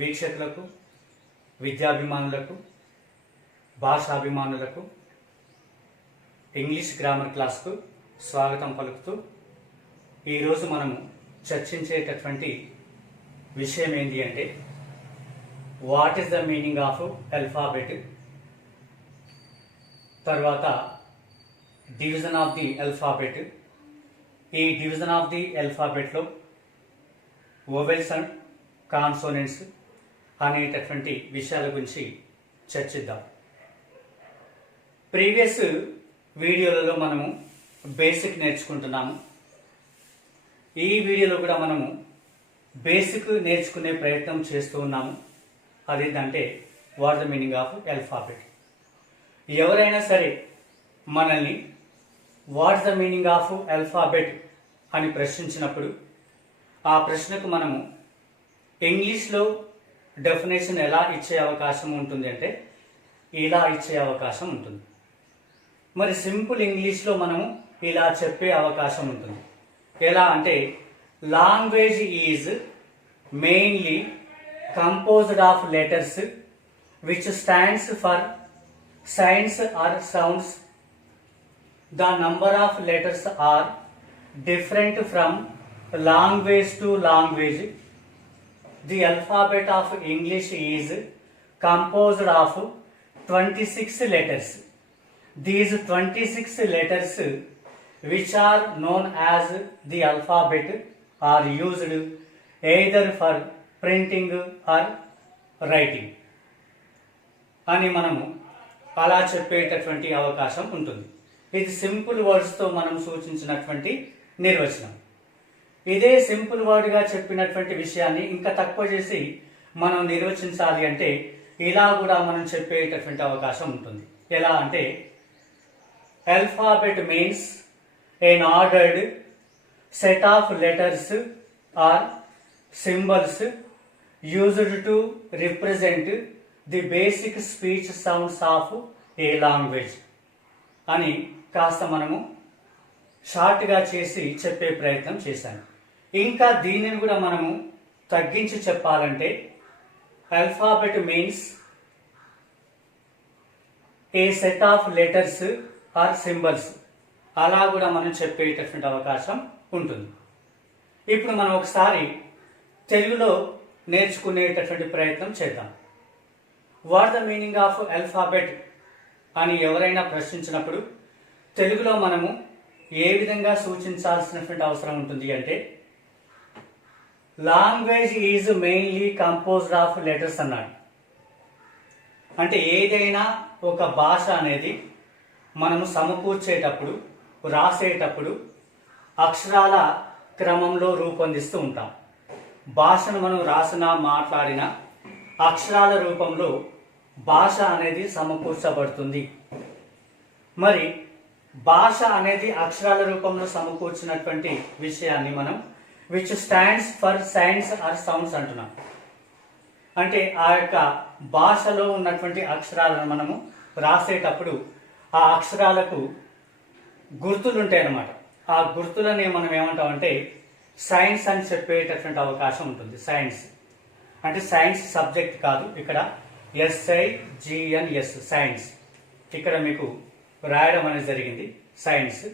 వీక్షకులకు, విద్యాభిమానులకు, భాషాభిమానులకు English grammar క్లాస్కు స్వాగతం పలుకుతూ ఈరోజు మనము చర్చించేటటువంటి విషయం ఏంటి అంటే what is the meaning of alphabet, తర్వాత డివిజన్ ఆఫ్ ది ఆల్ఫాబెట్, ఈ డివిజన్ ఆఫ్ ది ఆల్ఫాబెట్లో వోవెల్స్ అండ్ కాన్సోనెంట్స్ అనేటటువంటి విషయాల గురించి చర్చిద్దాం. ప్రీవియస్ వీడియోలలో మనము బేసిక్ నేర్చుకుంటున్నాము. ఈ వీడియోలో కూడా మనము బేసిక్ నేర్చుకునే ప్రయత్నం చేస్తూ ఉన్నాము. అదేంటంటే what the meaning of alphabet. ఎవరైనా సరే మనల్ని what the meaning of alphabet అని ప్రశ్నించినప్పుడు ఆ ప్రశ్నకు మనము ఇంగ్లీష్లో డెఫినేషన్ ఎలా ఇచ్చే అవకాశం ఉంటుంది అంటే ఇలా ఇచ్చే అవకాశం ఉంటుంది. మరి సింపుల్ ఇంగ్లీష్లో మనము ఇలా చెప్పే అవకాశం ఉంటుంది. ఎలా అంటే language is mainly composed of letters which stands for signs or sounds. The number of letters are different from language to language. The alphabet of English is composed of 26 letters. These 26 letters, which are known as the alphabet, are used either for printing or writing. అని మనము అలా చెప్పేటటువంటి అవకాశం ఉంటుంది. ఇది simple వర్డ్స్తో మనం సూచించినటువంటి నిర్వచనం. ఇదే సింపుల్ వర్డ్గా చెప్పినటువంటి విషయాన్ని ఇంకా తక్కువ చేసి మనం నిర్వచించాలి అంటే ఇలా కూడా మనం చెప్పేటటువంటి అవకాశం ఉంటుంది. ఎలా అంటే alphabet means an ordered set of letters or symbols used to represent the basic speech sounds of a language అని కాస్త మనము షార్ట్గా చేసి చెప్పే ప్రయత్నం చేశాను. ఇంకా దీనిని కూడా మనము తగ్గించి చెప్పాలంటే alphabet means a set of letters or symbols అలా కూడా మనం చెప్పేటటువంటి అవకాశం ఉంటుంది. ఇప్పుడు మనం ఒకసారి తెలుగులో నేర్చుకునేటటువంటి ప్రయత్నం చేద్దాం. What the meaning of alphabet అని ఎవరైనా ప్రశ్నించినప్పుడు తెలుగులో మనము ఏ విధంగా సూచించాల్సినటువంటి అవసరం ఉంటుంది అంటే language is mainly composed of letters అన్నాడు. అంటే ఏదైనా ఒక భాష అనేది మనము సమకూర్చేటప్పుడు, రాసేటప్పుడు అక్షరాల క్రమంలో రూపొందిస్తూ ఉంటాం. భాషను మనం రాసినా మాట్లాడినా అక్షరాల రూపంలో భాష అనేది సమకూర్చబడుతుంది. మరి భాష అనేది అక్షరాల రూపంలో సమకూర్చినటువంటి విషయాన్ని మనం which stands for signs or sounds అంటున్నాం. అంటే ఆ యొక్క భాషలో ఉన్నటువంటి అక్షరాలను మనము రాసేటప్పుడు ఆ అక్షరాలకు గుర్తులు ఉంటాయి అన్నమాట. ఆ గుర్తులని మనం ఏమంటామంటే సైన్స్ అని చెప్పేటటువంటి అవకాశం ఉంటుంది. సైన్స్ అంటే సైన్స్ సబ్జెక్ట్ కాదు, ఇక్కడ SIGNS సైన్స్ ఇక్కడ మీకు రాయడం అనేది జరిగింది. సైన్స్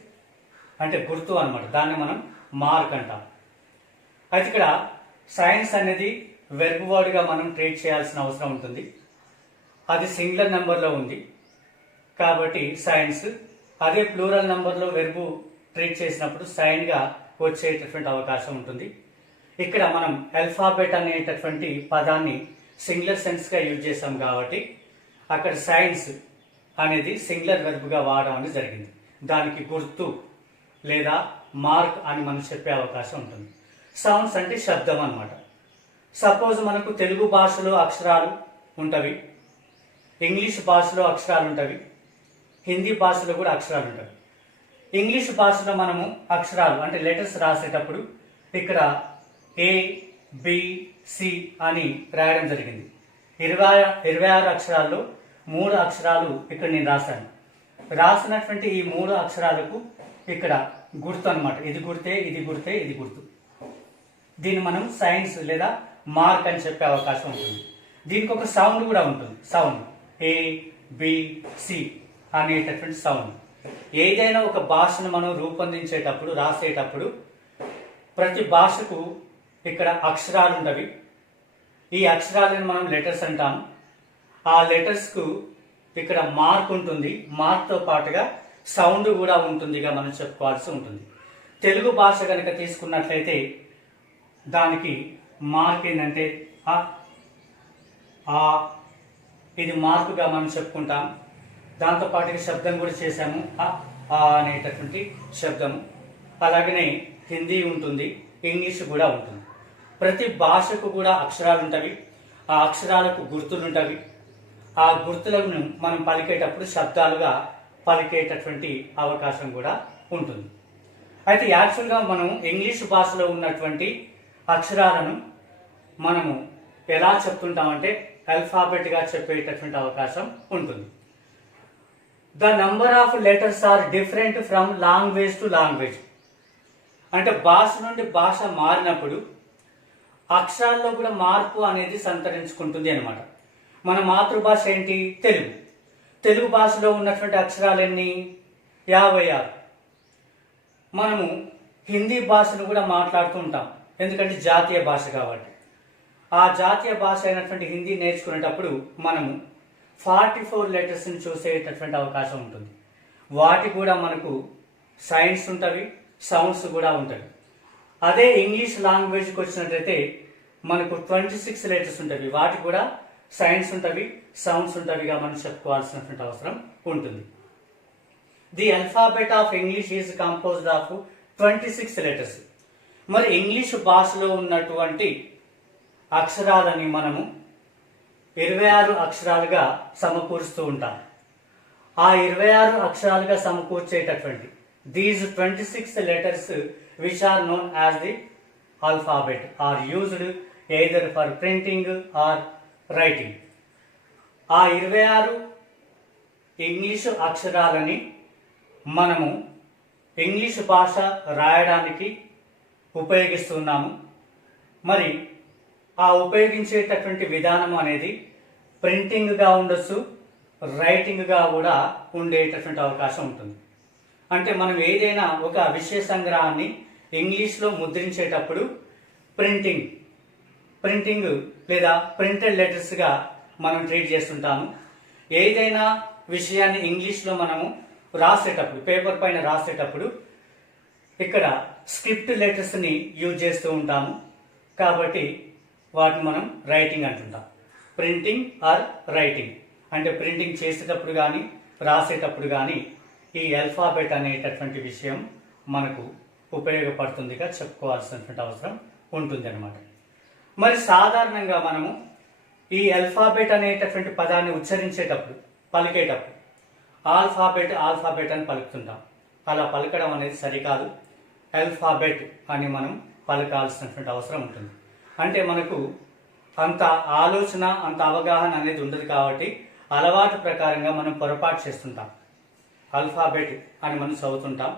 అంటే గుర్తు అన్నమాట, దాన్ని మనం మార్క్ అంటాం. అయితే ఇక్కడ సైన్స్ అనేది వెర్బ్ వర్డ్గా మనం ట్రీట్ చేయాల్సిన అవసరం ఉంటుంది. అది సింగులర్ నెంబర్లో ఉంది కాబట్టి సైన్స్. అదే ప్లూరల్ నెంబర్లో వెర్బు ట్రీట్ చేసినప్పుడు సైన్గా వచ్చేటటువంటి అవకాశం ఉంటుంది. ఇక్కడ మనం ఆల్ఫాబెట్ అనేటటువంటి పదాన్ని సింగులర్ సెన్స్గా యూజ్ చేసాం కాబట్టి అక్కడ సైన్స్ అనేది సింగులర్ వెర్బ్గా వాడడం అనేది జరిగింది. దానికి గుర్తు లేదా మార్క్ అని మనం చెప్పే అవకాశం ఉంటుంది. సౌండ్స్ అంటే శబ్దం అన్నమాట. సపోజ్ మనకు తెలుగు భాషలో అక్షరాలు ఉంటవి, ఇంగ్లీష్ భాషలో అక్షరాలు ఉంటవి, హిందీ భాషలో కూడా అక్షరాలు ఉంటవి. ఇంగ్లీష్ భాషలో మనము అక్షరాలు అంటే లెటర్స్ రాసేటప్పుడు ఇక్కడ ABC అని రాయడం జరిగింది. 26 అక్షరాల్లో 3 అక్షరాలు ఇక్కడ నేను రాశాను. రాసినటువంటి ఈ 3 అక్షరాలకు ఇక్కడ గుర్తు అన్నమాట. ఇది గుర్తే, ఇది గుర్తే, ఇది గుర్తు. దీన్ని మనం సైన్స్ లేదా మార్క్ అని చెప్పే అవకాశం ఉంటుంది. దీనికి ఒక సౌండ్ కూడా ఉంటుంది. సౌండ్ ఏ బి సి అనేటటువంటి సౌండ్. ఏదైనా ఒక భాషను మనం రూపొందించేటప్పుడు, రాసేటప్పుడు ప్రతి భాషకు ఇక్కడ అక్షరాలు ఉండవి. ఈ అక్షరాలను మనం లెటర్స్ అంటాము. ఆ లెటర్స్కు ఇక్కడ మార్క్ ఉంటుంది. మార్క్తో పాటుగా సౌండ్ కూడా ఉంటుందిగా మనం చెప్పుకోవాల్సి ఉంటుంది. తెలుగు భాష కనుక తీసుకున్నట్లయితే దానికి మార్క్ ఏంటంటే ఇది మార్కుగా మనం చెప్పుకుంటాం. దాంతోపాటుగా శబ్దం కూడా చేశాము, అనేటటువంటి శబ్దము. అలాగనే హిందీ ఉంటుంది, ఇంగ్లీష్ కూడా ఉంటుంది. ప్రతి భాషకు కూడా అక్షరాలు ఉంటవి. ఆ అక్షరాలకు గుర్తులు ఉంటవి. ఆ గుర్తులను మనం పలికేటప్పుడు శబ్దాలుగా పలికేటటువంటి అవకాశం కూడా ఉంటుంది. అయితే యాక్చువల్గా మనం ఇంగ్లీష్ భాషలో ఉన్నటువంటి అక్షరాలను మనము ఎలా చెప్తుంటామంటే ఆల్ఫాబెట్గా చెప్పేటటువంటి అవకాశం ఉంటుంది. The number of letters are different from language to language. అంటే భాష నుండి భాష మారినప్పుడు అక్షరాల్లో కూడా మార్పు అనేది సంతరించుకుంటుంది అన్నమాట. మన మాతృభాష ఏంటి? తెలుగు. తెలుగు భాషలో ఉన్నటువంటి అక్షరాలు ఎన్ని? 56. మనము హిందీ భాషను కూడా మాట్లాడుతూ ఉంటాం, ఎందుకంటే జాతీయ భాష కాబట్టి. ఆ జాతీయ భాష అయినటువంటి హిందీ నేర్చుకునేటప్పుడు మనము 44 లెటర్స్ని చూసేటటువంటి అవకాశం ఉంటుంది. వాటి కూడా మనకు సైన్స్ ఉంటవి, సౌండ్స్ కూడా ఉంటాయి. అదే ఇంగ్లీష్ లాంగ్వేజ్కి వచ్చినట్లయితే మనకు 26 లెటర్స్ ఉంటాయి. వాటి కూడా సైన్స్ ఉంటవి, సౌండ్స్ ఉంటవిగా మనం చెప్పుకోవాల్సినటువంటి అవసరం ఉంటుంది. The alphabet of English is composed of 26 letters. మరి ఇంగ్లీష్ భాషలో ఉన్నటువంటి అక్షరాలని మనము 26 అక్షరాలుగా సమకూరుస్తూ ఉంటాం. ఆ 26 అక్షరాలుగా సమకూర్చేటటువంటి these 26 letters which are known as the alphabet are used either for printing or writing. ఆ 26 ఇంగ్లీషు అక్షరాలని మనము ఇంగ్లీష్ భాష రాయడానికి ఉపయోగిస్తున్నాము. మరి ఆ ఉపయోగించేటటువంటి విధానం అనేది ప్రింటింగ్గా ఉండొచ్చు, రైటింగ్గా కూడా ఉండేటటువంటి అవకాశం ఉంటుంది. అంటే మనం ఏదైనా ఒక విషయ సంగ్రహాన్ని ఇంగ్లీష్లో ముద్రించేటప్పుడు ప్రింటింగ్ లేదా ప్రింటెడ్ లెటర్స్గా మనం ట్రీట్ చేస్తుంటాము. ఏదైనా విషయాన్ని ఇంగ్లీష్లో మనము రాసేటప్పుడు, పేపర్ పైన రాసేటప్పుడు ఇక్కడ స్క్రిప్ట్ లెటర్స్ని యూజ్ చేస్తూ ఉంటాము. కాబట్టి వాటిని మనం రైటింగ్ అంటుంటాం. ప్రింటింగ్ ఆర్ రైటింగ్ అంటే ప్రింటింగ్ చేసేటప్పుడు కానీ రాసేటప్పుడు కానీ ఈ ఆల్ఫాబెట్ అనేటటువంటి విషయం మనకు ఉపయోగపడుతుందిగా చెప్పుకోవాల్సినటువంటి అవసరం ఉంటుంది అన్నమాట. మరి సాధారణంగా మనము ఈ ఆల్ఫాబెట్ అనేటటువంటి పదాన్ని ఉచ్చరించేటప్పుడు, పలికేటప్పుడు ఆల్ఫాబెట్ అని పలుకుతుంటాం. అలా పలకడం అనేది సరికాదు. ఆల్ఫాబెట్ అని మనం పలకాల్సినటువంటి అవసరం ఉంటుంది. అంటే మనకు అంత ఆలోచన, అంత అవగాహన అనేది ఉండదు కాబట్టి అలవాటు ప్రకారంగా మనం పొరపాటు చేస్తుంటాం. ఆల్ఫాబెట్ అని మనం చదువుతుంటాం.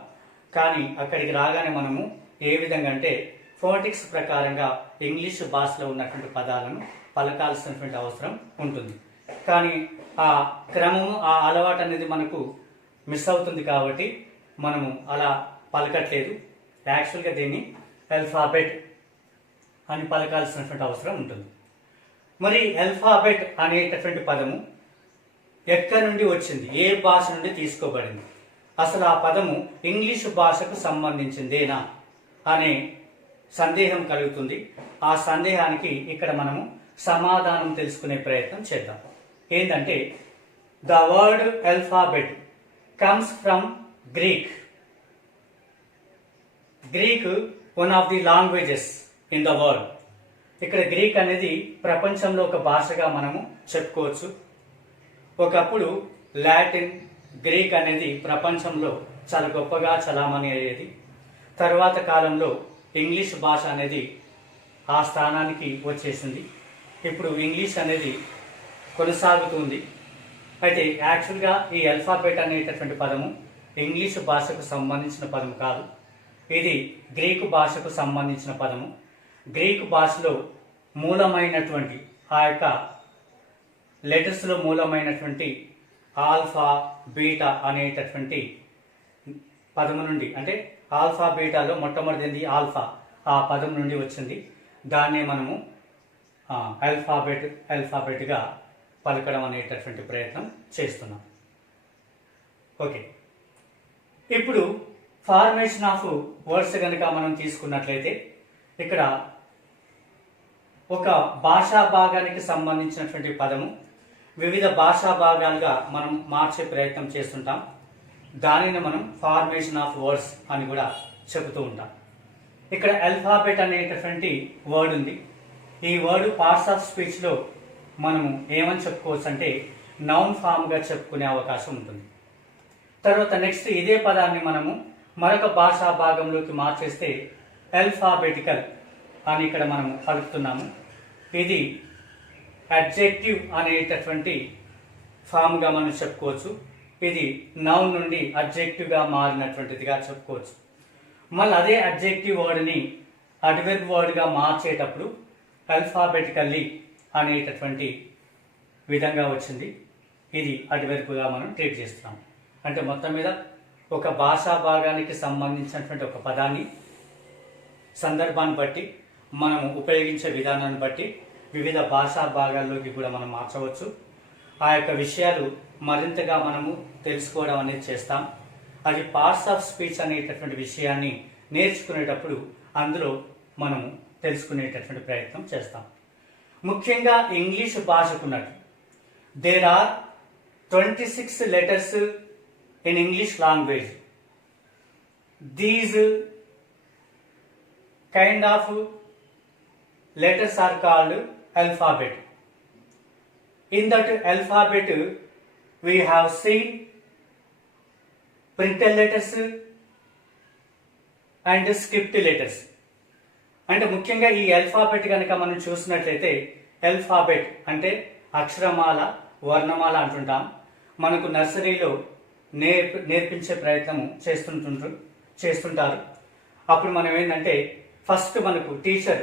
కానీ అక్కడికి రాగానే మనము ఏ విధంగా అంటే ఫోనెటిక్స్ ప్రకారంగా ఇంగ్లీష్ భాషలో ఉన్నటువంటి పదాలను పలకాల్సినటువంటి అవసరం ఉంటుంది. కానీ ఆ క్రమము, ఆ అలవాటు అనేది మనకు మిస్ అవుతుంది కాబట్టి మనము అలా పలకట్లేదు. యాక్చువల్గా దీన్ని ఆల్ఫాబెట్ అని పలకాల్సినటువంటి అవసరం ఉంటుంది. మరి ఆల్ఫాబెట్ అనేటటువంటి పదము ఎక్కడి నుండి వచ్చింది, ఏ భాష నుండి తీసుకోబడింది, అసలు ఆ పదము ఇంగ్లీషు భాషకు సంబంధించిందేనా అనే సందేహం కలుగుతుంది. ఆ సందేహానికి ఇక్కడ మనము సమాధానం తెలుసుకునే ప్రయత్నం చేద్దాం. ఏంటంటే the word alphabet comes from Greek. One of the languages in the world. ఇక్కడ గ్రీక్ అనేది ప్రపంచంలో ఒక భాషగా మనము చెప్పుకోవచ్చు. ఒకప్పుడు లాటిన్, గ్రీక్ అనేది ప్రపంచంలో చాలా గొప్పగా చలామణి అయ్యేది. తర్వాత కాలంలో ఇంగ్లీష్ భాష అనేది ఆ స్థానానికి వచ్చేసింది. ఇప్పుడు ఇంగ్లీష్ అనేది కొనసాగుతుంది. అయితే యాక్చువల్గా ఈ ఆల్ఫాబెట్ అనేటటువంటి పదము ఇంగ్లీష్ భాషకు సంబంధించిన పదము కాదు. ఇది గ్రీకు భాషకు సంబంధించిన పదము. గ్రీకు భాషలో మూలమైనటువంటి ఆ యొక్క లెటర్స్లో మూలమైనటువంటి ఆల్ఫా బీటా అనేటటువంటి పదము నుండి, అంటే ఆల్ఫా బీటాలో మొట్టమొదటిది ఆల్ఫా, ఆ పదం నుండి వచ్చింది. దాన్నే మనము ఆల్ఫాబెట్గా పలకడం అనేటటువంటి ప్రయత్నం చేస్తున్నాం. ఓకే, ఇప్పుడు ఫార్మేషన్ ఆఫ్ వర్డ్స్ కనుక మనం తీసుకున్నట్లయితే ఇక్కడ ఒక భాషా భాగానికి సంబంధించినటువంటి పదము వివిధ భాషా భాగాలుగా మనం మార్చే ప్రయత్నం చేస్తుంటాం. దానిని మనం ఫార్మేషన్ ఆఫ్ వర్డ్స్ అని కూడా చెబుతూ ఉంటాం. ఇక్కడ ఆల్ఫాబెట్ అనేటటువంటి వర్డ్ ఉంది. ఈ వర్డ్ పార్ట్స్ ఆఫ్ స్పీచ్లో మనము ఏమని చెప్పుకోవచ్చు అంటే నౌన్ ఫామ్గా చెప్పుకునే అవకాశం ఉంటుంది. తర్వాత నెక్స్ట్ ఇదే పదాన్ని మనము మరొక భాషా భాగంలోకి మార్చేస్తే ఆల్ఫాబెటికల్ అని ఇక్కడ మనము పలుకుతున్నాము. ఇది అడ్జెక్టివ్ అనేటటువంటి ఫామ్గా మనం చెప్పుకోవచ్చు. ఇది నౌన్ నుండి అడ్జెక్టివ్గా మారినటువంటిదిగా చెప్పుకోవచ్చు. మళ్ళీ అదే అడ్జెక్టివ్ వర్డ్ని అడ్వర్బ్ వర్డ్గా మార్చేటప్పుడు ఆల్ఫాబెటికల్లీ అనేటటువంటి విధంగా వచ్చింది. ఇది అడ్వర్బ్గా మనం ట్రీట్ చేస్తున్నాం. అంటే మొత్తం మీద ఒక భాషా భాగానికి సంబంధించినటువంటి ఒక పదాన్ని సందర్భాన్ని బట్టి మనము ఉపయోగించే విధానాన్ని బట్టి వివిధ భాషా భాగాల్లోకి కూడా మనం మార్చవచ్చు. ఆ యొక్క విషయాలు మరింతగా మనము తెలుసుకోవడం అనేది చేస్తాం. అది పార్ట్స్ ఆఫ్ స్పీచ్ అనేటటువంటి విషయాన్ని నేర్చుకునేటప్పుడు అందులో మనము తెలుసుకునేటటువంటి ప్రయత్నం చేస్తాం. ముఖ్యంగా ఇంగ్లీష్ భాషకున్నట్టు there are 26 letters in English language. These kind of letters are called alphabet. In that alphabet we have seen printed letters and script letters. అంటే ముఖ్యంగా ఈ ఆల్ఫాబెట్ కనుక మనం చూసినట్లయితే ఆల్ఫాబెట్ అంటే అక్షరమాల, వర్ణమాల అంటుంటాం. మనకు నర్సరీలో నేర్పించే ప్రయత్నం చేస్తుంటారు. అప్పుడు మనం ఏంటంటే ఫస్ట్ మనకు టీచర్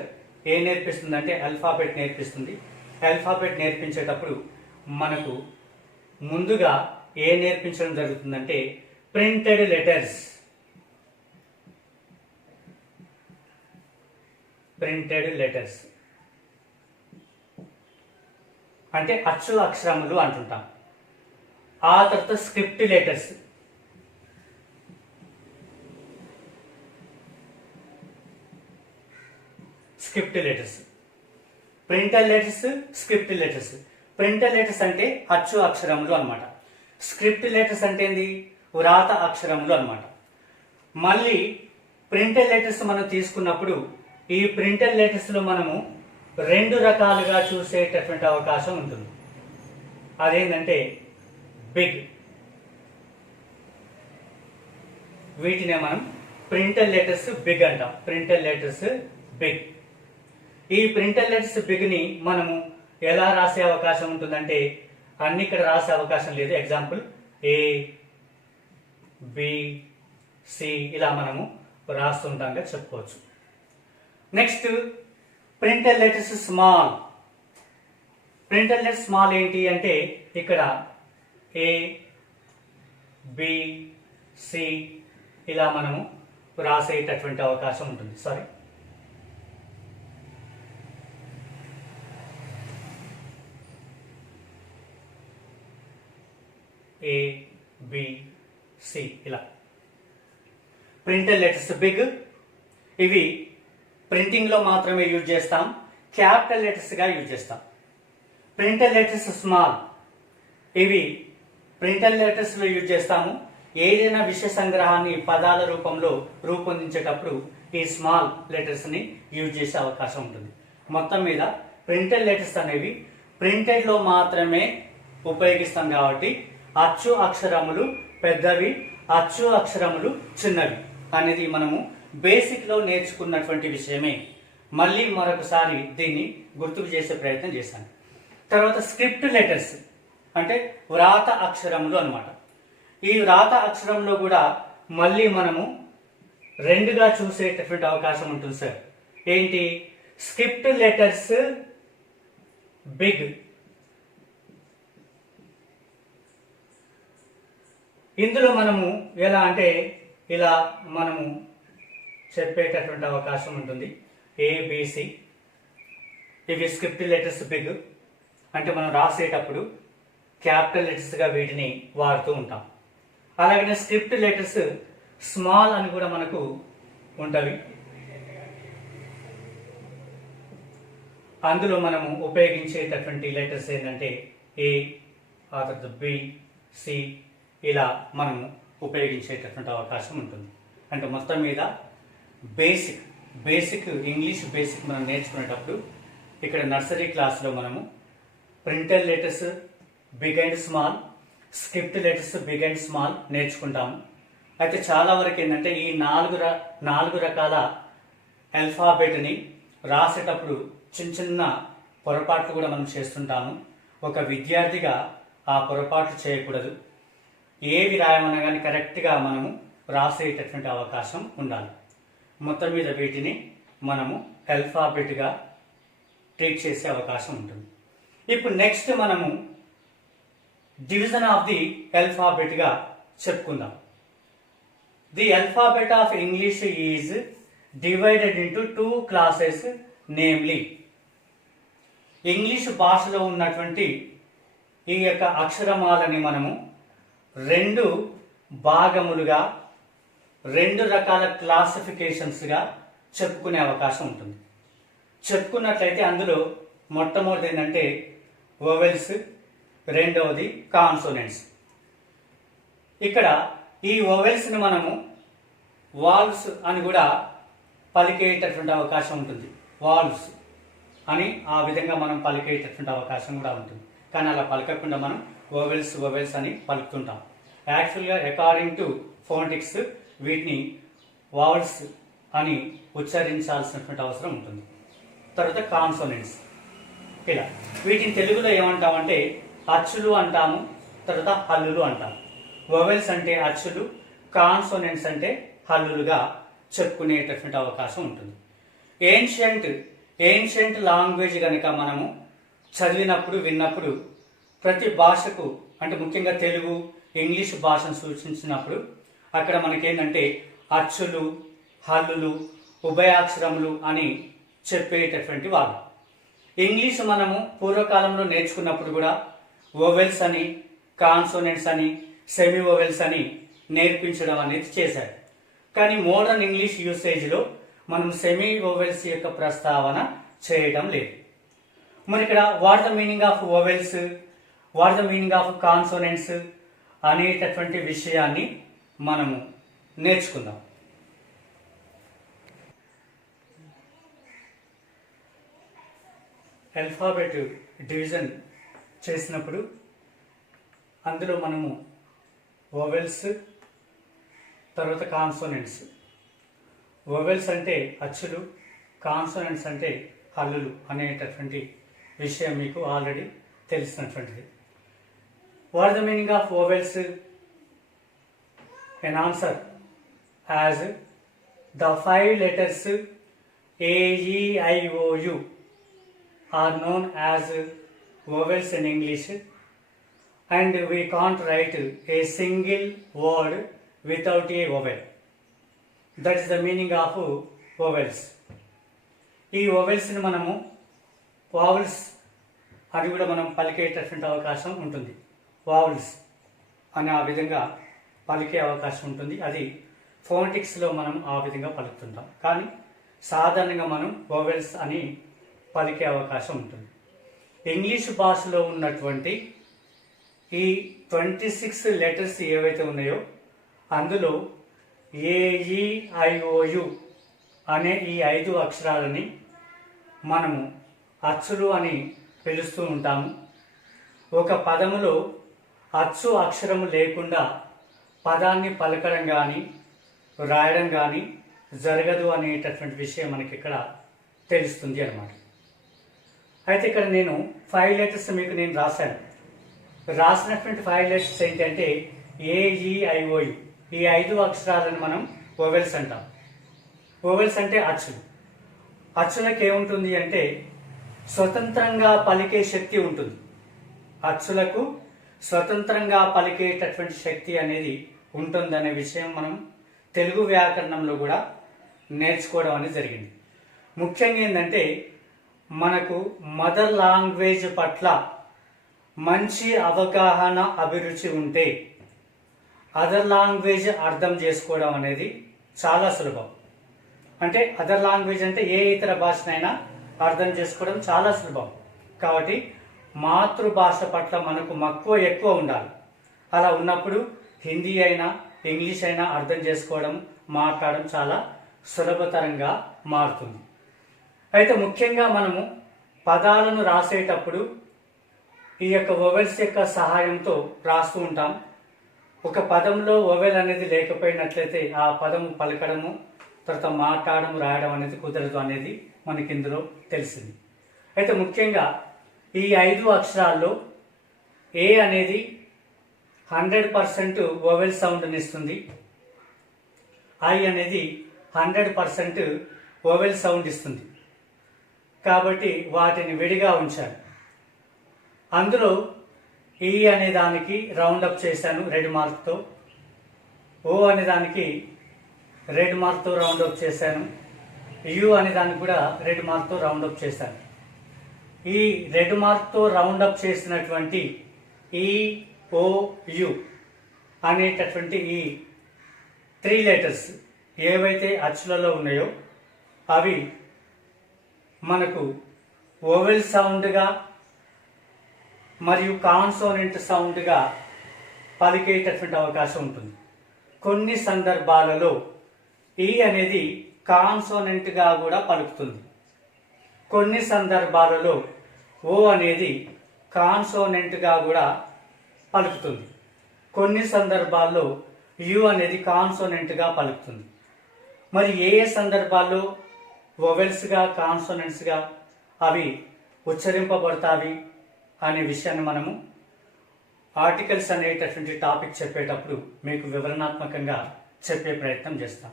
ఏం నేర్పిస్తుందంటే ఆల్ఫాబెట్ నేర్పిస్తుంది. ఆల్ఫాబెట్ నేర్పించేటప్పుడు మనకు ముందుగా ఏ నేర్పించడం జరుగుతుందంటే ప్రింటెడ్ లెటర్స్. ప్రింటెడ్ లెటర్స్ అంటే అచ్చు అక్షరములు అంటుంటాం. ఆ తర్వాత script letters, printed letters, script letters. Printed letters అంటే అచ్చు అక్షరములు అన్నమాట. స్క్రిప్ట్ లెటర్స్ అంటే ఏంది? వ్రాత అక్షరములు అన్నమాట. మళ్ళీ ప్రింటెడ్ లెటర్స్ మనం తీసుకున్నప్పుడు ఈ ప్రింటెడ్ లెటర్స్ లో మనము 2 రకాలుగా చూసేటటువంటి అవకాశం ఉంటుంది. అదేంటంటే బిగ్, వీటినే మనం ప్రింటెడ్ లెటర్స్ బిగ్ అంటాం. Printed letters big. ఈ ప్రింటెడ్ లెటర్స్ బిగ్ ని మనము ఎలా రాసే అవకాశం ఉంటుందంటే అన్ని ఇక్కడ రాసే అవకాశం లేదు. ఎగ్జాంపుల్ ఏ, బి, సి ఇలా మనము రాస్తుంటాంగా చెప్పుకోవచ్చు. Next printed letters small. Printed letters small ఏంటి అంటే ఇక్కడ ఏ, బి, సి ఇలా మనము రాసేటటువంటి అవకాశం ఉంటుంది. సారీ, ఏ, బి, సి ఇలా ప్రింటెడ్ లెటర్స్ బిగ్. ఇవి ప్రింటింగ్ లో మాత్రమే యూజ్ చేస్తాం. క్యాపిటల్ లెటర్స్ గా యూజ్ చేస్తాం. Printed letters small. ఇవి ప్రింటెడ్ లెటర్స్ లో యూజ్ చేస్తాము. ఏదైనా విషయ సంగ్రహాన్ని పదాల రూపంలో రూపొందించేటప్పుడు ఈ స్మాల్ లెటర్స్ ని యూజ్ చేసే అవకాశం ఉంటుంది. మొత్తం మీద ప్రింటెడ్ లెటర్స్ అనేవి ప్రింటెడ్ లో మాత్రమే ఉపయోగిస్తాం కాబట్టి అచ్చు అక్షరములు పెద్దవి, అచ్చు అక్షరములు చిన్నవి అనేది మనము బేసిక్ లో నేర్చుకున్నటువంటి విషయమే. మళ్ళీ మరొకసారి దీన్ని గుర్తుకు చేసే ప్రయత్నం చేశాను. తర్వాత స్క్రిప్ట్ లెటర్స్ అంటే వ్రాత అక్షరములు అన్నమాట. ఈ వ్రాత అక్షరంలో కూడా మళ్ళీ మనము 2గా చూసేటటువంటి అవకాశం ఉంటుంది సార్. ఏంటి? Script letters big. ఇందులో మనము ఎలా అంటే ఇలా మనము చెప్పేటటువంటి అవకాశం ఉంటుంది. ఏబిసి ఇవి స్క్రిప్ట్ లెటర్స్ బిగ్ అంటే మనం రాసేటప్పుడు క్యాపిటల్ లెటర్స్గా వీటిని వాడుతూ ఉంటాం. అలాగనే స్క్రిప్ట్ లెటర్స్ స్మాల్ అని కూడా మనకు ఉంటవి. అందులో మనము ఉపయోగించేటటువంటి లెటర్స్ ఏంటంటే ఏ, ఆ తర్వాత బి, సి ఇలా మనము ఉపయోగించేటటువంటి అవకాశం ఉంటుంది. అంటే మొత్తం మీద బేసిక్ ఇంగ్లీష్ బేసిక్ మనం నేర్చుకునేటప్పుడు ఇక్కడ నర్సరీ క్లాస్లో మనము printed letters big and small, script letters big and small నేర్చుకుంటాము. అయితే చాలా వరకు ఏంటంటే ఈ నాలుగు రకాల ఆల్ఫాబెట్ని రాసేటప్పుడు చిన్న పొరపాట్లు కూడా మనం చేస్తుంటాము. ఒక విద్యార్థిగా ఆ పొరపాట్లు చేయకూడదు. ఏవి రాయమన్నా కానీ కరెక్ట్గా మనము రాసేటటువంటి అవకాశం ఉండాలి. మొత్తం మీద వీటిని మనము ఆల్ఫాబెట్గా ట్రీట్ చేసే అవకాశం ఉంటుంది. ఇప్పుడు నెక్స్ట్ మనము డివిజన్ ఆఫ్ ది ఆల్ఫాబెట్గా చెప్పుకుందాం. The alphabet of English is divided into 2 classes, namely English భాషలో ఉన్నటువంటి ఈ యొక్క అక్షరమాలని మనము 2 భాగములుగా 2 రకాల క్లాసిఫికేషన్స్గా చెప్పుకునే అవకాశం ఉంటుంది. చెప్పుకున్నట్లయితే అందులో మొట్టమొదటి ఏంటంటే వొవెల్స్, రెండవది కాన్సోనెంట్స్. ఇక్కడ ఈ వొవెల్స్ని మనము వాల్వ్స్ అని కూడా పలికేటటువంటి అవకాశం ఉంటుంది. వాల్వ్స్ అని ఆ విధంగా మనం పలికేటటువంటి అవకాశం కూడా ఉంటుంది. కానీ అలా పలకకుండా మనం వొవెల్స్ అని పలుకుతుంటాం. యాక్చువల్గా అకార్డింగ్ టు ఫోనెటిక్స్ వీటిని వావల్స్ అని ఉచ్చరించాల్సినటువంటి అవసరం ఉంటుంది. తర్వాత కాన్సోనెంట్స్, ఇలా వీటిని తెలుగులో ఏమంటామంటే అచ్చులు అంటాము, తర్వాత హల్లులు అంటాము. వొవెల్స్ అంటే అచ్చులు, కాన్సోనెంట్స్ అంటే హల్లులుగా చెప్పుకునేటటువంటి అవకాశం ఉంటుంది. ఏన్షియంట్ లాంగ్వేజ్ కనుక మనము చదివినప్పుడు విన్నప్పుడు ప్రతి భాషకు అంటే ముఖ్యంగా తెలుగు ఇంగ్లీష్ భాషను సూచించినప్పుడు అక్కడ మనకేంటంటే అచ్చులు, హల్లులు, ఉభయాక్షరములు అని చెప్పేటటువంటి వాళ్ళు. ఇంగ్లీష్ మనము పూర్వకాలంలో నేర్చుకున్నప్పుడు కూడా వొవెల్స్ అని, కాన్సోనెంట్స్ అని, సెమీ వొవెల్స్ అని నేర్పించడం అనేది చేశారు. కానీ మోడర్న్ ఇంగ్లీష్ యూసేజ్లో మనం సెమీ వొవెల్స్ యొక్క ప్రస్తావన చేయడం లేదు. మరి ఇక్కడ what the meaning of vowels, what the meaning of consonants అనేటటువంటి విషయాన్ని మనము నేర్చుకుందాం. ఆల్ఫాబెట్ డివిజన్ చేసినప్పుడు అందులో మనము వొవెల్స్, తర్వాత కాన్సోనెంట్స్. వొవెల్స్ అంటే అచ్చులు, కాన్సోనెంట్స్ అంటే హల్లులు అనేటటువంటి విషయం మీకు ఆల్రెడీ తెలిసినటువంటిది. What the meaning of vowels? an answer as the 5 letters A, E, I, O, U are known as vowels in English, and we can't write a single word without a vowel. That is the meaning of vowels. ఈ వొవెల్స్ని మనము వావల్స్ అని కూడా మనం పలికేటటువంటి అవకాశం ఉంటుంది. వావల్స్ అని ఆ విధంగా పలికే అవకాశం ఉంటుంది. అది ఫోనెటిక్స్లో మనం ఆ విధంగా పలుకుతుంటాం. కానీ సాధారణంగా మనం వొవెల్స్ అని పలికే అవకాశం ఉంటుంది. ఇంగ్లీష్ భాషలో ఉన్నటువంటి ఈ 26 లెటర్స్ ఏవైతే ఉన్నాయో అందులో AEIOU అనే ఈ 5 అక్షరాలని మనము అచ్చులు అని పిలుస్తూ ఉంటాము. ఒక పదములో అచ్చు అక్షరము లేకుండా పదాన్ని పలకడం కానీ రాయడం కానీ జరగదు అనేటటువంటి విషయం మనకి ఇక్కడ తెలుస్తుంది అన్నమాట. అయితే ఇక్కడ నేను 5 లెటర్స్ మీకు నేను రాసినటువంటి 5 లెటర్స్ ఏంటంటే AEIOU. ఈ 5 అక్షరాలను మనం వొవెల్స్ అంటాం. వొవెల్స్ అంటే అచ్చులు. అచ్చులకు ఏముంటుంది అంటే స్వతంత్రంగా పలికే శక్తి ఉంటుంది. అచ్చులకు స్వతంత్రంగా పలికేటటువంటి శక్తి అనేది ఉంటుందనే విషయం మనం తెలుగు వ్యాకరణంలో కూడా నేర్చుకోవడం అనేది జరిగింది. ముఖ్యంగా ఏంటంటే మనకు మదర్ లాంగ్వేజ్ పట్ల మంచి అవగాహన, అభిరుచి ఉంటే అదర్ లాంగ్వేజ్ అర్థం చేసుకోవడం అనేది చాలా సులభం. అంటే అదర్ లాంగ్వేజ్ అంటే ఏ ఇతర భాషనైనా అర్థం చేసుకోవడం చాలా సులభం. కాబట్టి మాతృభాష పట్ల మనకు మక్కువ ఎక్కువ ఉండాలి. అలా ఉన్నప్పుడు హిందీ అయినా ఇంగ్లీష్ అయినా అర్థం చేసుకోవడం, మాట్లాడడం చాలా సులభతరంగా మారుతుంది. అయితే ముఖ్యంగా మనము పదాలను రాసేటప్పుడు ఈ యొక్క వొవెల్స్ యొక్క సహాయంతో రాస్తూ ఉంటాం. ఒక పదంలో వొవెల్ అనేది లేకపోయినట్లయితే ఆ పదము పలకడము, తర్వాత మాట్లాడడం, రాయడం అనేది కుదరదు అనేది మనకి ఇందులో తెలిసింది. అయితే ముఖ్యంగా ఈ 5 అక్షరాల్లో ఏ అనేది 100% వొవెల్ సౌండ్ని ఇస్తుంది. ఐ అనేది 100% వొవెల్ సౌండ్ ఇస్తుంది. కాబట్టి వాటిని విడిగా ఉంచాను. అందులో ఈ అనే దానికి రౌండప్ చేశాను రెడ్ మార్క్తో. ఓ అనే దానికి రెడ్ మార్క్తో రౌండప్ చేశాను. యు అనే దానికి కూడా రెడ్ మార్క్తో రౌండప్ చేశాను. ఈ రెడ్ మార్క్తో రౌండప్ చేసినటువంటి ఈ ఓ యు అనేటటువంటి ఈ 3 లెటర్స్ ఏవైతే అచ్చులలో ఉన్నాయో అవి మనకు వొవెల్ సౌండ్గా మరియు కాన్సోనెంట్ సౌండ్గా పలికేటటువంటి అవకాశం ఉంటుంది. కొన్ని సందర్భాలలో ఈ అనేది కాన్సోనెంట్గా కూడా పలుకుతుంది. కొన్ని సందర్భాలలో ఓ అనేది కాన్సోనెంట్గా కూడా పలుకుతుంది. కొన్ని సందర్భాల్లో యు అనేది కాన్సోనెంట్గా పలుకుతుంది. మరి ఏ ఏ సందర్భాల్లో వొవెల్స్గా, కాన్సోనెంట్స్గా అవి ఉచ్చరింపబడతాయి అనే విషయాన్ని మనము ఆర్టికల్స్ అనేటటువంటి టాపిక్ చెప్పేటప్పుడు మీకు వివరణాత్మకంగా చెప్పే ప్రయత్నం చేస్తాం.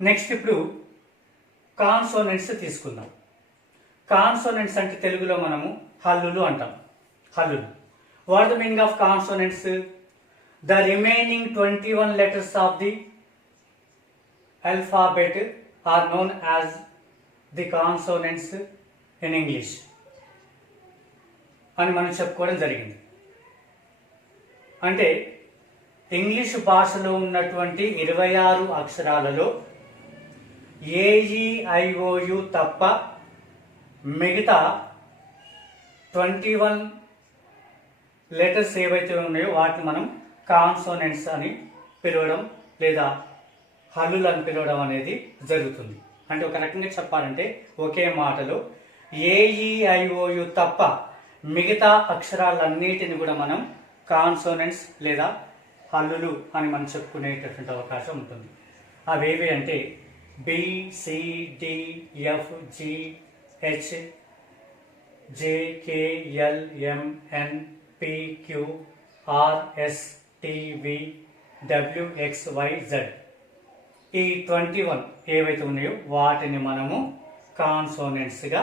నెక్స్ట్ ఇప్పుడు కాన్సోనెంట్స్ తీసుకుందాం. కాన్సోనెంట్స్ అంటే తెలుగులో మనము హల్లులు అంటాం. హల్లులు. What the meaning of consonants? The remaining 21 letters of the alphabet are known as the consonants in English అని మనం చెప్పుకోవడం జరిగింది. అంటే ఇంగ్లీష్ భాషలో ఉన్నటువంటి 26 అక్షరాలలో ఏఈఐఓయు తప్ప మిగతా 21 లెటర్స్ ఏవైతే ఉన్నాయో వాటిని మనం కాన్సోనెంట్స్ అని పిలవడం లేదా హల్లులు అని పిలవడం అనేది జరుగుతుంది. అంటే ఒక రకంగా చెప్పాలంటే ఒకే మాటలో ఏఈఐఓయు తప్ప మిగతా అక్షరాలన్నిటిని కూడా మనం కాన్సోనెంట్స్ లేదా హల్లులు అని మనం చెప్పుకునేటటువంటి అవకాశం ఉంటుంది. అవేవి అంటే B, C, D, F, G, H, J, K, L, M, N, P, Q, R, S, T, V, W, X, Y, Z. ఈ 21 ఏవైతే ఉన్నాయో వాటిని మనము కాన్సోనెంట్స్గా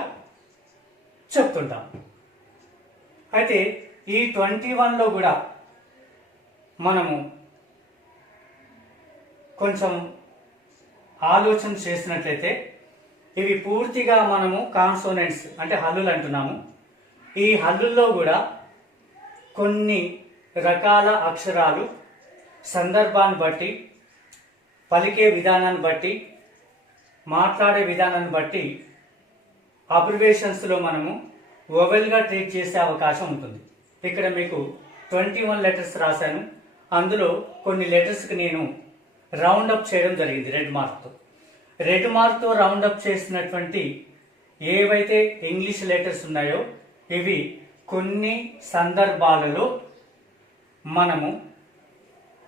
చెప్తుంటాం. అయితే ఈ 21లో కూడా మనము కొంచెం ఆలోచన చేసినట్లయితే ఇవి పూర్తిగా మనము కాన్సోనెంట్స్ అంటే హల్లులు అంటున్నాము. ఈ హల్లుల్లో కూడా కొన్ని రకాల అక్షరాలు సందర్భాన్ని బట్టి, పలికే విధానాన్ని బట్టి, మాట్లాడే విధానాన్ని బట్టి అబ్రివేషన్స్లో మనము వొవెల్గా ట్రీట్ చేసే అవకాశం ఉంటుంది. ఇక్కడ మీకు 21 లెటర్స్ రాశాను. అందులో కొన్ని లెటర్స్కి నేను రౌండప్ చేయడం జరిగింది రెడ్ మార్క్తో. రెడ్ మార్క్తో రౌండప్ చేసినటువంటి ఏవైతే ఇంగ్లీష్ లెటర్స్ ఉన్నాయో ఇవి కొన్ని సందర్భాలలో మనము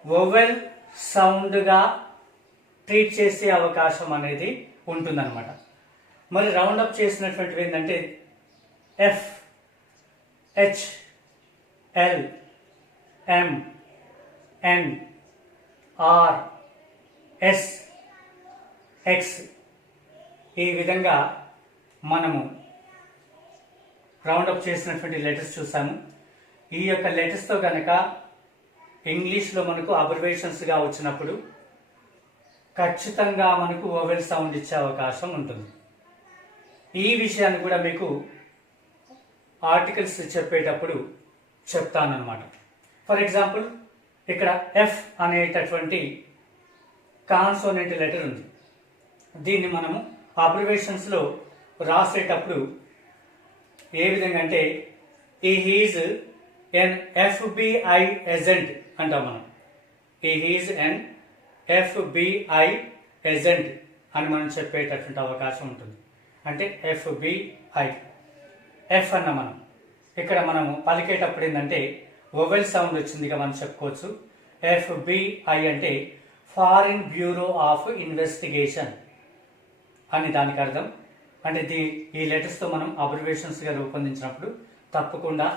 వొవెల్ సౌండ్గా ట్రీట్ చేసే అవకాశం అనేది ఉంటుందన్నమాట. మరి రౌండప్ చేసినటువంటివి ఏంటంటే F, H, L, M, N, R, S, X ఈ విధంగా మనము రౌండప్ చేసినటువంటి లెటర్స్ చూసాము. ఈ యొక్క లెటర్స్తో కనుక ఇంగ్లీష్లో మనకు అబ్రివేషన్స్గా వచ్చినప్పుడు ఖచ్చితంగా మనకు వోవెల్ సౌండ్ ఇచ్చే అవకాశం ఉంటుంది. ఈ విషయాన్ని కూడా మీకు ఆర్టికల్స్ చెప్పేటప్పుడు చెప్తానన్నమాట. ఫర్ ఎగ్జాంపుల్ ఇక్కడ ఎఫ్ అనేటటువంటి కాన్సోనెంట్ లెటర్ ఉంది. దీన్ని మనము అబ్రివేషన్స్లో రాసేటప్పుడు ఏ విధంగా అంటే ఈజ్ ఎన్ FBI ఏజెంట్ అంటాం మనం. ఈజ్ ఎన్ FBI ఏజెంట్ అని మనం చెప్పేటటువంటి అవకాశం ఉంటుంది. అంటే FBI ఎఫ్ అన్న మనం ఇక్కడ మనము పలికేటప్పుడు ఏంటంటే వొవెల్ సౌండ్ వచ్చిందిగా మనం చెప్పుకోవచ్చు. FBI అంటే ఫారిన్ బ్యూరో ఆఫ్ ఇన్వెస్టిగేషన్ అని దానికి అర్థం. అంటే ఈ లెటర్స్తో మనం అబ్రివేషన్స్గా రూపొందించినప్పుడు తప్పకుండా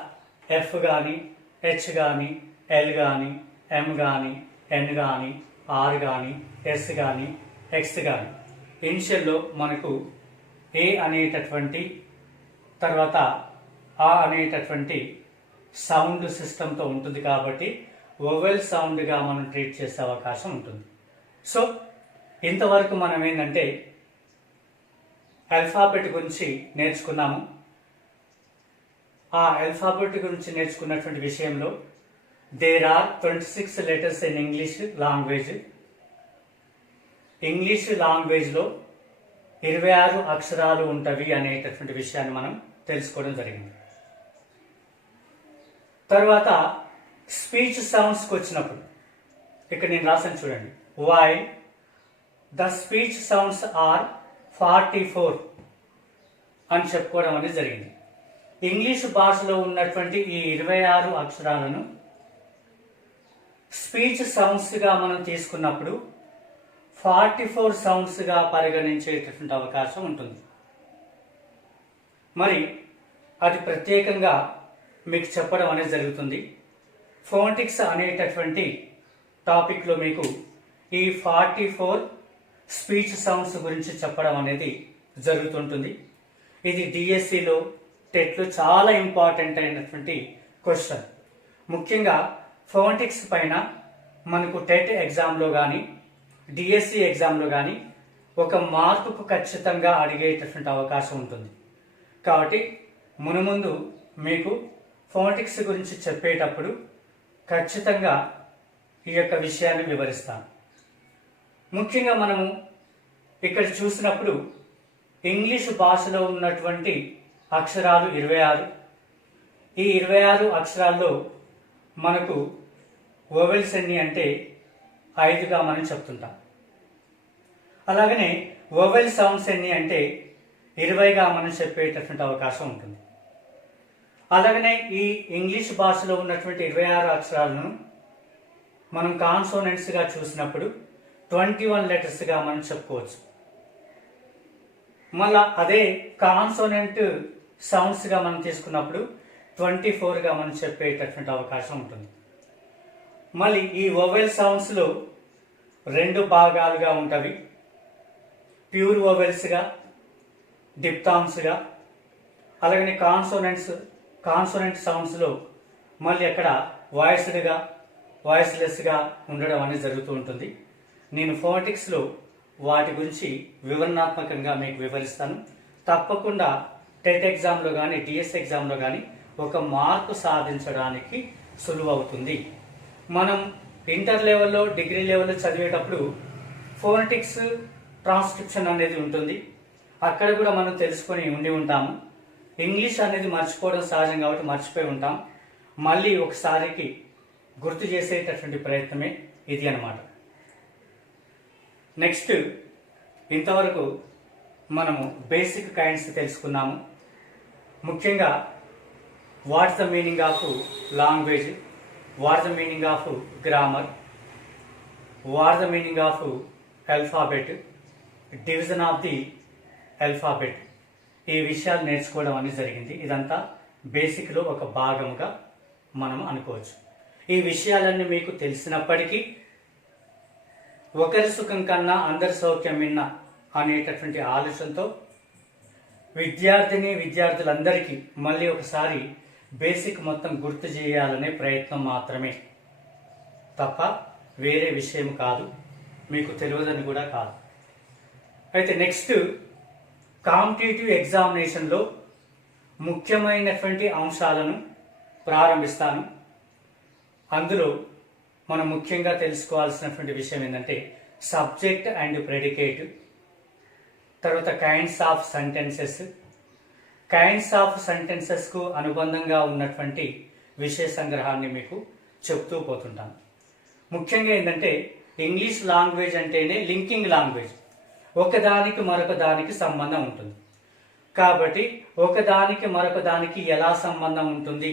ఎఫ్ కానీ, హెచ్ కానీ, ఎల్ కానీ, ఎం కానీ, ఎన్ కానీ, ఆర్ కానీ, ఎస్ కానీ, ఎక్స్ కానీ ఇనిషియల్లో మనకు ఏ అనేటటువంటి తర్వాత ఆ అనేటటువంటి సౌండ్ సిస్టంతో ఉంటుంది కాబట్టి వొవెల్ సౌండ్గా మనం ట్రీట్ చేసే అవకాశం ఉంటుంది. సో ఇంతవరకు మనం ఏంటంటే ఆల్ఫాబెట్ గురించి నేర్చుకున్నాము. ఆ ఆల్ఫాబెట్ గురించి నేర్చుకున్నటువంటి విషయంలో there are 26 letters in English language. English లాంగ్వేజ్లో 26 అక్షరాలు ఉంటవి అనేటటువంటి విషయాన్ని మనం తెలుసుకోవడం జరిగింది. తర్వాత స్పీచ్ సౌండ్స్కి వచ్చినప్పుడు ఇక్కడ నేను రాసాను చూడండి. Why the speech sounds are 44 అని చెప్పుకోవడం అనేది జరిగింది. ఇంగ్లీష్ భాషలో ఉన్నటువంటి ఈ 26 అక్షరాలను స్పీచ్ సౌండ్స్గా మనం తీసుకున్నప్పుడు 44 సౌండ్స్గా పరిగణించేటటువంటి అవకాశం ఉంటుంది. మరి అది ప్రత్యేకంగా మీకు చెప్పడం అనేది జరుగుతుంది. ఫోనెటిక్స్ అనేటటువంటి టాపిక్లో మీకు ఈ 44 స్పీచ్ సౌండ్స్ గురించి చెప్పడం అనేది జరుగుతుంటుంది. ఇది డిఎస్సిలో టెట్లో చాలా ఇంపార్టెంట్ అయినటువంటి క్వశ్చన్. ముఖ్యంగా ఫోనెటిక్స్ పైన మనకు టెట్ ఎగ్జామ్లో కానీ డిఎస్సి ఎగ్జామ్లో కానీ ఒక మార్కుకు ఖచ్చితంగా అడిగేటటువంటి అవకాశం ఉంటుంది. కాబట్టి మునుముందు మీకు ఫోనెటిక్స్ గురించి చెప్పేటప్పుడు ఖచ్చితంగా ఈ యొక్క విషయాన్ని వివరిస్తాను. ముఖ్యంగా మనము ఇక్కడ చూసినప్పుడు ఇంగ్లీష్ భాషలో ఉన్నటువంటి అక్షరాలు 26. ఈ 26 అక్షరాల్లో మనకు వొవెల్స్ ఎన్ని అంటే 5గా మనం చెప్తుంటాం. అలాగనే వొవెల్ సౌండ్స్ ఎన్ని అంటే 20గా మనం చెప్పేటటువంటి అవకాశం ఉంటుంది. అలాగనే ఈ ఇంగ్లీష్ భాషలో ఉన్నటువంటి 26 అక్షరాలను మనం కాన్సోనెంట్స్గా చూసినప్పుడు 21 లెటర్స్గా మనం చెప్పుకోవచ్చు. మళ్ళా అదే కాన్సోనెంట్ సౌండ్స్గా మనం తీసుకున్నప్పుడు 24గా మనం చెప్పేటటువంటి అవకాశం ఉంటుంది. మళ్ళీ ఈ వొవెల్ సౌండ్స్లో 2 భాగాలుగా ఉంటవి. ప్యూర్ వొవెల్స్గా, డిప్థాంగ్స్గా. అలాగనే కాన్సోనెంట్ సౌండ్స్లో మళ్ళీ అక్కడ వాయిస్డ్గా, వాయిస్లెస్గా ఉండడం అనేది జరుగుతూ ఉంటుంది. నేను ఫోనెటిక్స్లో వాటి గురించి వివరణాత్మకంగా మీకు వివరిస్తాను. తప్పకుండా టెట్ ఎగ్జామ్లో కానీ డిఎస్ ఎగ్జామ్లో కానీ ఒక మార్కు సాధించడానికి సులువు అవుతుంది. మనం ఇంటర్ లెవెల్లో, డిగ్రీ లెవెల్లో చదివేటప్పుడు ఫోనెటిక్స్ ట్రాన్స్క్రిప్షన్ అనేది ఉంటుంది. అక్కడ కూడా మనం తెలుసుకొని ఉండి ఉంటాము. ఇంగ్లీష్ అనేది మర్చిపోవడం సహజం కాబట్టి మర్చిపోయి ఉంటాం. మళ్ళీ ఒకసారికి గుర్తు చేసేటటువంటి ప్రయత్నమే ఇది అన్నమాట. నెక్స్ట్ ఇంతవరకు మనము బేసిక్ కైండ్స్ తెలుసుకున్నాము. ముఖ్యంగా what's the meaning of language, what's the meaning of grammar, what's the meaning of alphabet, division of the alphabet, ఈ విషయాలు నేర్చుకోవడం అనేది జరిగింది. ఇదంతా బేసిక్లో ఒక భాగముగా మనం అనుకోవచ్చు. ఈ విషయాలన్నీ మీకు తెలిసినప్పటికీ ఒకరి సుఖం కన్నా అందరి సౌఖ్యం విన్న అనేటటువంటి ఆలోచనతో విద్యార్థులందరికీ మళ్ళీ ఒకసారి బేసిక్ మొత్తం గుర్తు చేయాలనే ప్రయత్నం మాత్రమే తప్ప వేరే విషయం కాదు, మీకు తెలియదని కూడా కాదు. అయితే నెక్స్ట్ కాంపిటేటివ్ ఎగ్జామినేషన్లో ముఖ్యమైనటువంటి అంశాలను ప్రారంభిస్తాను. అందులో మనం ముఖ్యంగా తెలుసుకోవాల్సినటువంటి విషయం ఏంటంటే సబ్జెక్ట్ అండ్ ప్రెడికేట్, తర్వాత కైండ్స్ ఆఫ్ సెంటెన్సెస్కు అనుబంధంగా ఉన్నటువంటి విషయ సంగ్రహాన్ని మీకు చెప్తూ పోతుంటాను. ముఖ్యంగా ఏంటంటే ఇంగ్లీష్ లాంగ్వేజ్ అంటేనే లింకింగ్ లాంగ్వేజ్, ఒకదానికి మరొక దానికి సంబంధం ఉంటుంది. కాబట్టి ఒకదానికి మరొక దానికి ఎలా సంబంధం ఉంటుంది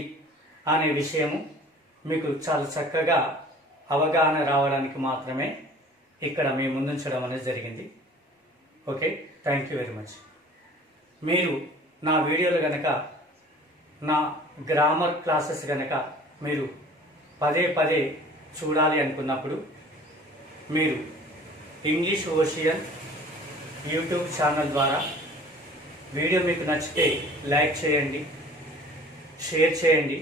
అనే విషయము మీకు చాలా చక్కగా అవగాహన రావడానికి మాత్రమే ఇక్కడ మీ ముందుంచడం అనేది జరిగింది. Okay, thank you very much. మీరు నా వీడియోలు కనుక, నా గ్రామర్ క్లాసెస్ కనుక మీరు పదే పదే చూడాలి అనుకున్నప్పుడు మీరు ఇంగ్లీష్ ఓషియన్ యూట్యూబ్ ఛానల్ ద్వారా వీడియో మీకు నచ్చితే లైక్ చేయండి, షేర్ చేయండి,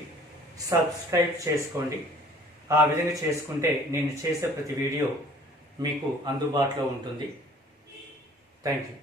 సబ్స్క్రైబ్ చేసుకోండి. ఆ విధంగా చేసుకుంటే నేను చేసే ప్రతి వీడియో మీకు అందుబాటులో ఉంటుంది. Thank you.